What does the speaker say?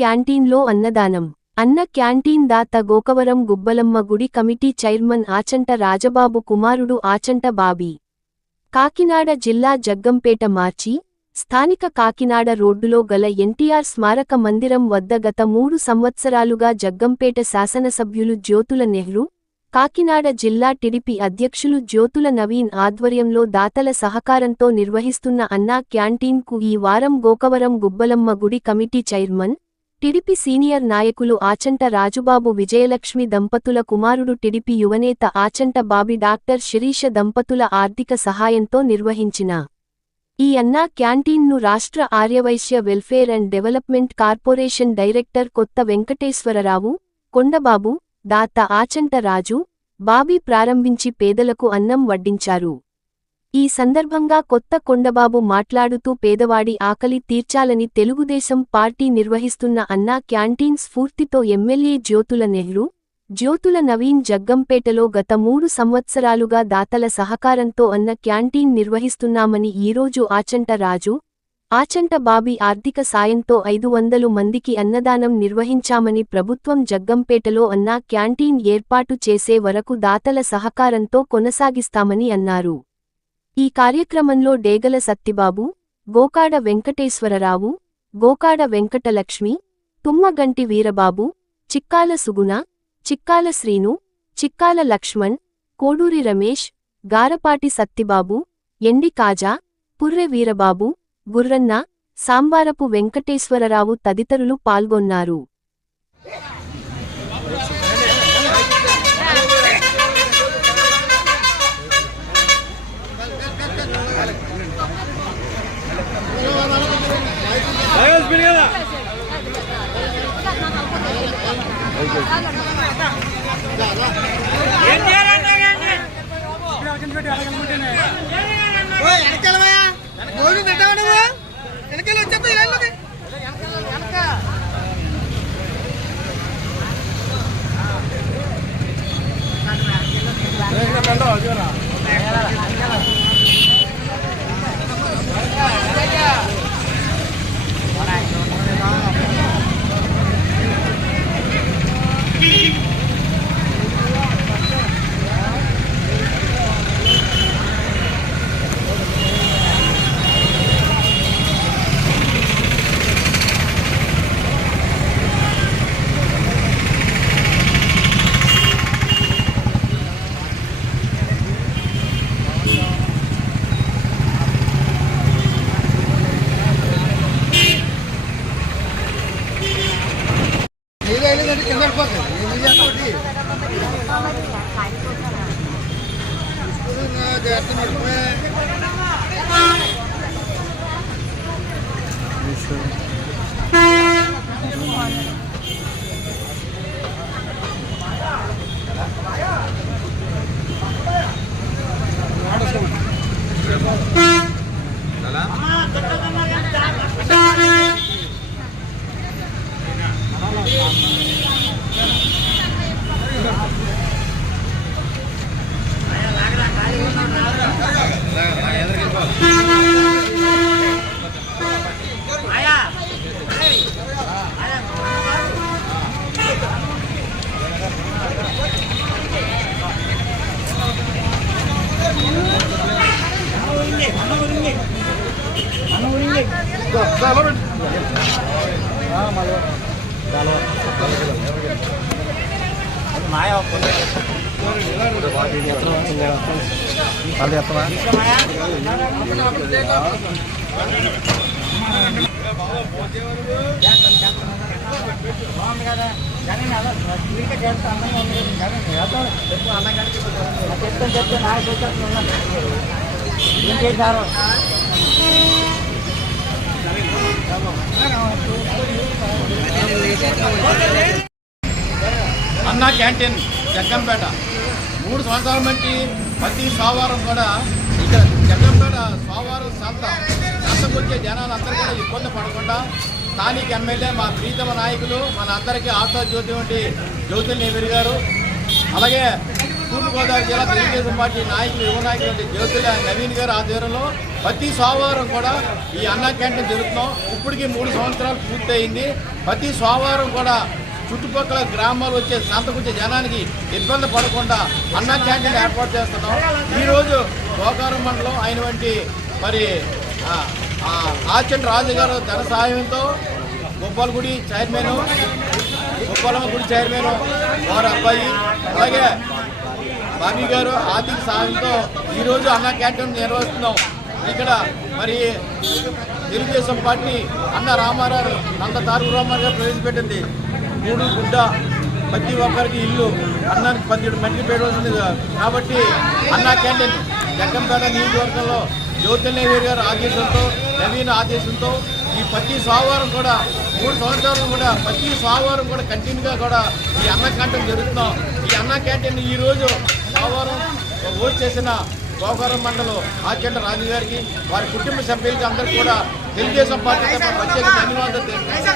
క్యాంటీన్లో అన్నదానం. అన్న క్యాంటీన్ దాత గోకవరం గుబ్బలమ్మ గుడి కమిటీ చైర్మన్ ఆచంట రాజబాబు కుమారుడు ఆచంట బాబీ. కాకినాడ జిల్లా జగ్గంపేట మార్చి, స్థానిక కాకినాడ రోడ్డులో గల ఎన్టీఆర్ స్మారక మందిరం వద్ద గత 3 సంవత్సరాలుగా జగ్గంపేట శాసనసభ్యులు జ్యోతుల నెహ్రూ, కాకినాడ జిల్లా టీడీపీ అధ్యక్షులు జ్యోతుల నవీన్ ఆధ్వర్యంలో దాతల సహకారంతో నిర్వహిస్తున్న అన్నా క్యాంటీన్కు ఈ వారం గోకవరం గుబ్బలమ్మ గుడి కమిటీ చైర్మన్, టీడీపీ సీనియర్ నాయకులు ఆచంట రాజుబాబు విజయలక్ష్మి దంపతుల కుమారుడు టీడీపీ యువనేత ఆచంట బాబీ డాక్టర్ శిరీష దంపతుల ఆర్థిక సహాయంతో నిర్వహించిన ఈ అన్నా క్యాంటీన్ను రాష్ట్ర Aryavysya welfare and development corporation director Kotha Venkateswararao, Kondababu, దాత ఆచంట రాజు, బాబీ ప్రారంభించి పేదలకు అన్నం వడ్డించారు. ఈ సందర్భంగా కొత్త కొండబాబు మాట్లాడుతూ పేదవాడి ఆకలి తీర్చాలని తెలుగుదేశం పార్టీ నిర్వహిస్తున్న అన్నా క్యాంటీన్ స్ఫూర్తితో ఎమ్మెల్యే జ్యోతుల నెహ్రూ, జ్యోతుల నవీన్ జగ్గంపేటలో గత 3 సంవత్సరాలుగా దాతల సహకారంతో అన్న క్యాంటీన్ నిర్వహిస్తున్నామని ఈరోజు ఆచంట రాజు, ఆచంట బాబీ ఆర్థిక సాయంతో 500 మందికి అన్నదానం నిర్వహించామని ప్రభుత్వం జగ్గంపేటలో అన్నా క్యాంటీన్ ఏర్పాటు చేసే వరకు దాతల సహకారంతో కొనసాగిస్తామని అన్నారు. ఈ కార్యక్రమంలో డేగల సత్తిబాబు, గోకాడ వెంకటేశ్వరరావు, గోకాడ వెంకటలక్ష్మి, తుమ్మగంటి వీరబాబు, చిక్కాల సుగుణ, చిక్కాల శ్రీను, చిక్కాల లక్ష్మణ్, కోడూరి రమేష్, గారపాటి సత్తిబాబు, ఎండి కాజా, పుర్రె వీరబాబు, గుర్రన్న, సాంబారపు వెంకటేశ్వరరావు తదితరులు పాల్గొన్నారు. అన్నా క్యాంటీన్ జగ్గంపేట 3 సంవత్సరాల బట్టి ప్రతి సోమవారం కూడా ఇక్కడ జగ్గంపేట సోమవారం సంతకొచ్చే జనాలందరూ కూడా ఇబ్బంది పడకుండా స్థానిక ఎమ్మెల్యే మా ప్రీతమ నాయకులు మన అందరికీ ఆశా జ్యోతి వంటి జ్యోతుల నెహ్రూ గారు, అలాగే తూర్పుగోదావరి జిల్లా తెలుగుదేశం పార్టీ నాయకులు యువ నాయకులు జ్యోతుల నవీన్ గారి ఆధ్వర్యంలో ప్రతి సోమవారం కూడా ఈ అన్నా క్యాంటీన్ జరుగుతున్నాం. ఇప్పటికీ 3 సంవత్సరాలు పూర్తయింది. ప్రతి సోమవారం కూడా చుట్టుపక్కల గ్రామాలు వచ్చే సంతకొచ్చే జనానికి ఇబ్బంది పడకుండా అన్నా క్యాంటీన్ ఏర్పాటు చేస్తున్నాం. ఈరోజు గోకారం మండలం అయినటువంటి మరి ఆచంట రాజు గారు ధన సహాయంతో గొప్పలగుడి చైర్మన్ గొప్పలమ్మ గుడి చైర్మన్ వారి అబ్బాయి అలాగే బాబీ గారు ఆర్థిక సహాయంతో ఈరోజు అన్నా క్యాంటీన్ నిర్వహిస్తున్నాం. ఇక్కడ మరి తెలుగుదేశం పార్టీ అన్న రామారావు నంద తారక రామారావు గారు ప్రవేశపెట్టింది 3 గుడ్డ ప్రతి ఒక్కరికి ఇల్లు అన్నానికి 17 మందికి పెట్టవలసింది కాబట్టి అన్నా క్యాంటీన్ జగ్గంపేట నియోజకవర్గంలో జ్యోతిర్నవీర్ గారి ఆదేశంతో నవీన్ ఆదేశంతో ఈ ప్రతి సోమవారం కూడా 3 సంవత్సరాలు కూడా ప్రతి సోమవారం కూడా కంటిన్యూగా కూడా ఈ అన్నా క్యాంటీన్ జరుగుతున్నాం. ఈ అన్నా క్యాంటీన్ ఈరోజు సోమవారం ఓట్ చేసిన గోకారం మండలం ఆచంట రాజు గారికి వారి కుటుంబ సభ్యులకి అందరికీ కూడా తెలుగుదేశం పార్టీ తరఫున ప్రత్యేక ధన్యవాదాలు తెలుపుతున్నాను.